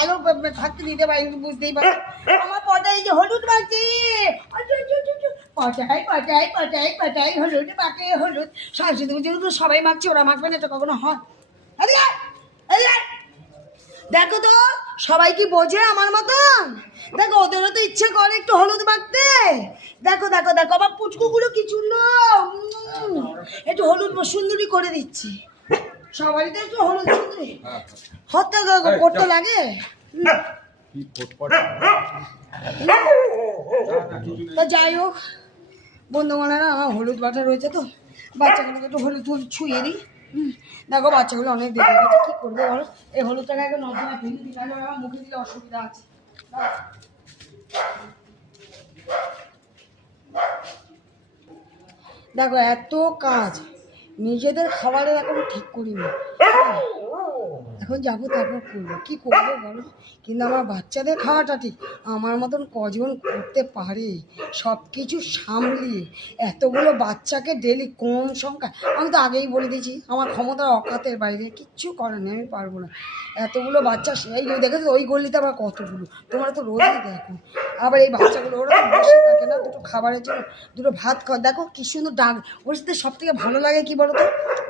আলো থাকতে দিতে পারি, বুঝতেই পারি। আমার পটাই যে হলুদ মাখছি, পটাই পটাই পটাই পটাই হলুদ মাখে হলুদ। সরস্বতী পুজো সবাই মাখছে, ওরা মাখবে না তো কখনো হয়? দেখো তো সবাই কি বোঝে আমার মতন? দেখো ওদেরও তো ইচ্ছে করে একটু হলুদ মাখতে। দেখো দেখো দেখো আবার পুচকুগুলো কি চুলো, একটু হলুদ সুন্দরী করে দিচ্ছি। সবারই তো একটু হলুদ সুন্দরী হত্যা করতে লাগে। তা যাই হোক বন্ধুগণেরা, আমার হলুদ বাটা রয়েছে তো, বাচ্চাগুলোকে একটু হলুদ হলুদ ছুঁয়ে দিই। দেখো বাচ্চাগুলো অনেক দেখে গেছে, কী করবো বলো? এই হলুদটাকে আগে নজরে ফেলে দিই, তাহলে আমার মুখে দিলে অসুবিধা আছে। দেখো এত কাজ, নিজেদের খাবারের এখন ঠিক করিনি, এখন যাবো তারপর করবো, কী করবো বলো? কিন্তু আমার বাচ্চাদের খাওয়াটা ঠিক আমার মতন কজন করতে পারে সব কিছু সামলিয়ে? এতগুলো বাচ্চাকে ডেলি কম সংখ্যা, আমি তো আগেই বলে দিয়েছি আমার ক্ষমতার অকাতের বাইরে, কিচ্ছু করার নেই, আমি পারবো না। এতগুলো বাচ্চা, এই দেখেছো ওই গলিতে আবার কতগুলো, তোমরা তো রোজই দেখো। আবার এই বাচ্চাগুলো ওরা তো বসে থাকে না, দুটো খাবারের জন্য দুটো ভাত খাওয়া, দেখো কি সুন্দর ডাক। ওর সাথে সব থেকে ভালো লাগে কি বলো তো,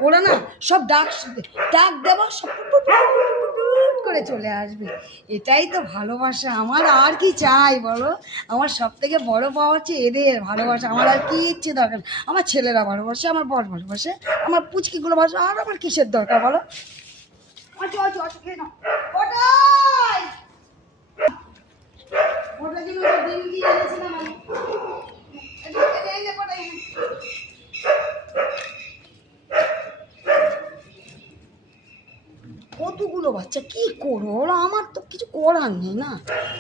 ওরা না সব ডাক দেবো সব করে চলে আসবে, এটাই তো ভালোবাসা। আমার আর কি চাই বলো? আমার সব থেকে বড় পাওয়া হচ্ছে এদের ভালোবাসা, আমার আর কি ইচ্ছে দরকার? আমার ছেলেরা ভালোবাসে, আমার বর ভালোবাসে, আমার পুচকিগুলো ভালোবাসে, আর আমার কিসের দরকার বলো? খেয়ে নাও। কতগুলো বাচ্চা কি করবো, ওরা আমার তো কিছু করার নেই না।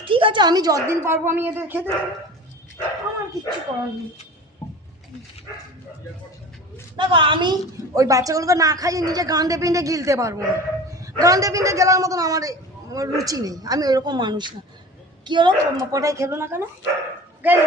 ঠিক আছে আমি যতদিন পারবো আমি এদের খেতে দেবো, আমার কিচ্ছু করার নেই। দেখো আমি ওই বাচ্চাগুলোকে না খাইয়ে নিজে গান্ডে পিন্ডে গিলতে পারবো না, গান্ডে পিন্ডে গেলার মতন আমার রুচি নেই, আমি ওইরকম মানুষ না। কি হলো পটাই খেলো না কেন? গেল